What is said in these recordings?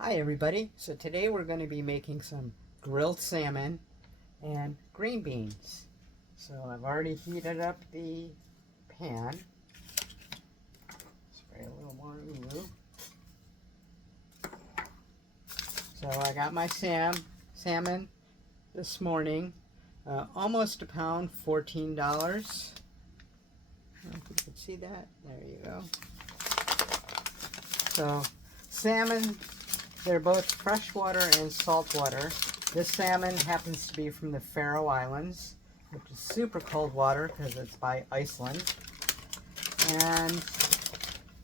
Hi everybody. So today we're going to be making some grilled salmon and green beans. So I've already heated up the pan. Spray a little more ulu. So I got my salmon this morning. Almost a pound, $14. I don't know if you can see that. There you go. So salmon, they're both freshwater and saltwater. This salmon happens to be from the Faroe Islands, which is super cold water because it's by Iceland. And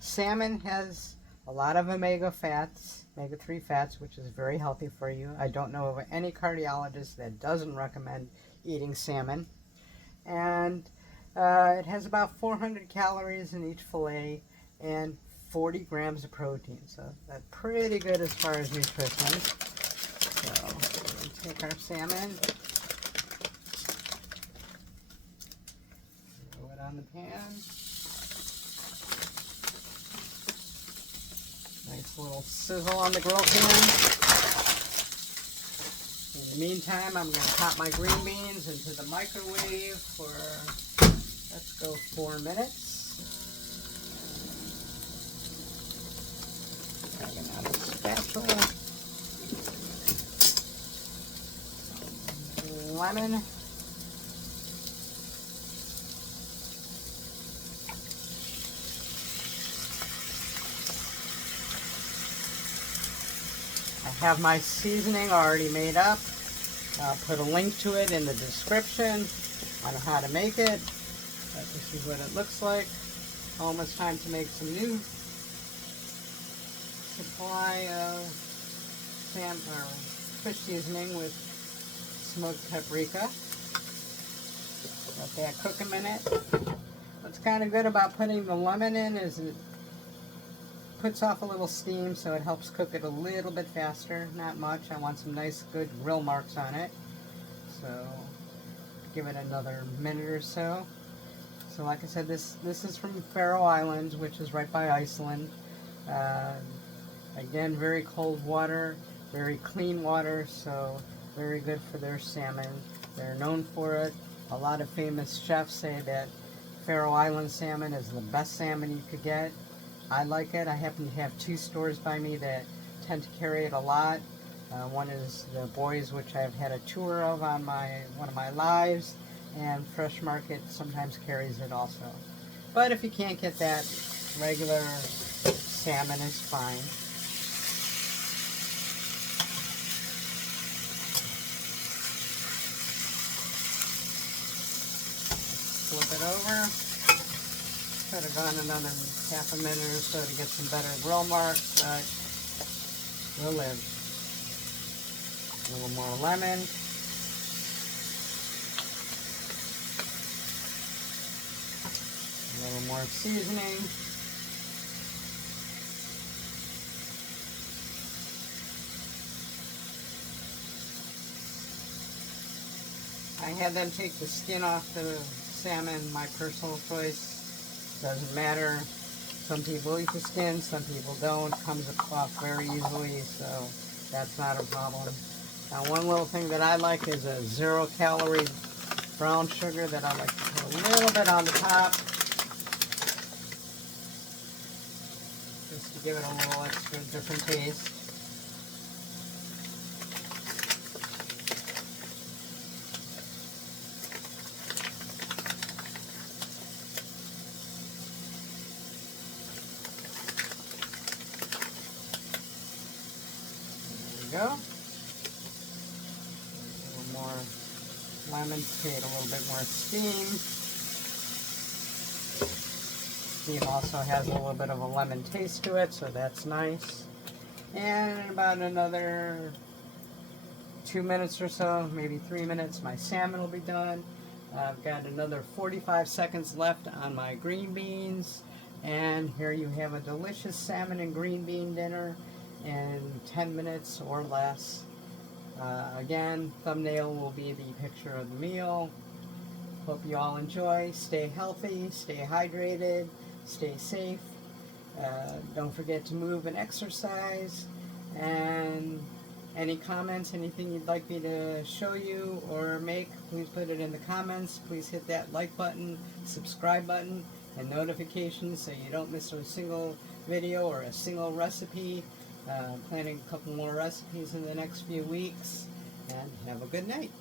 salmon has a lot of omega-3 fats, which is very healthy for you. I don't know of any cardiologist that doesn't recommend eating salmon. And it has about 400 calories in each fillet and 40 grams of protein. So that's pretty good as far as nutrition. So we're going to take our salmon, throw it on the pan. Nice little sizzle on the grill pan. In the meantime, I'm going to pop my green beans into the microwave for, let's go, 4 minutes. Dragging out a spatula. Lemon. I have my seasoning already made up. I'll put a link to it in the description on how to make it. But this is what it looks like. Almost time to make some new supply of fish seasoning with smoked paprika. Let that cook a minute. What's kind of good about putting the lemon in is it puts off a little steam, so it helps cook it a little bit faster. Not much. I want some nice good grill marks on it. So give it another minute or so. So like I said, this is from Faroe Islands, which is right by Iceland. Again, very cold water, very clean water, so very good for their salmon. They're known for it. A lot of famous chefs say that Faroe Island salmon is the best salmon you could get. I like it. I happen to have 2 stores by me that tend to carry it a lot. One is the Boys, which I've had a tour of on one of my lives, and Fresh Market sometimes carries it also. But if you can't get that, regular salmon is fine. Flip it over. Could have gone another half a minute or so to get some better grill marks, but we'll live. A little more lemon. A little more seasoning. I had them take the skin off the salmon, my personal choice. Doesn't matter. Some people eat the skin, some people don't. Comes off very easily, so that's not a problem. Now, one little thing that I like is a 0-calorie brown sugar that I like to put a little bit on the top, just to give it a little extra different taste. Go. A little more lemon to create a little bit more steam. Steam also has a little bit of a lemon taste to it, so that's nice. And in about another 2 minutes or so, maybe 3 minutes, my salmon will be done. I've got another 45 seconds left on my green beans. And here you have a delicious salmon and green bean dinner in 10 minutes or less. Again, thumbnail will be the picture of the meal. Hope you all enjoy. Stay healthy, stay hydrated, stay safe. Don't forget to move and exercise. And any comments, anything you'd like me to show you or make, please put it in the comments. Please hit that like button, subscribe button, and notifications so you don't miss a single video or a single recipe. Planning a couple more recipes in the next few weeks. And have a good night.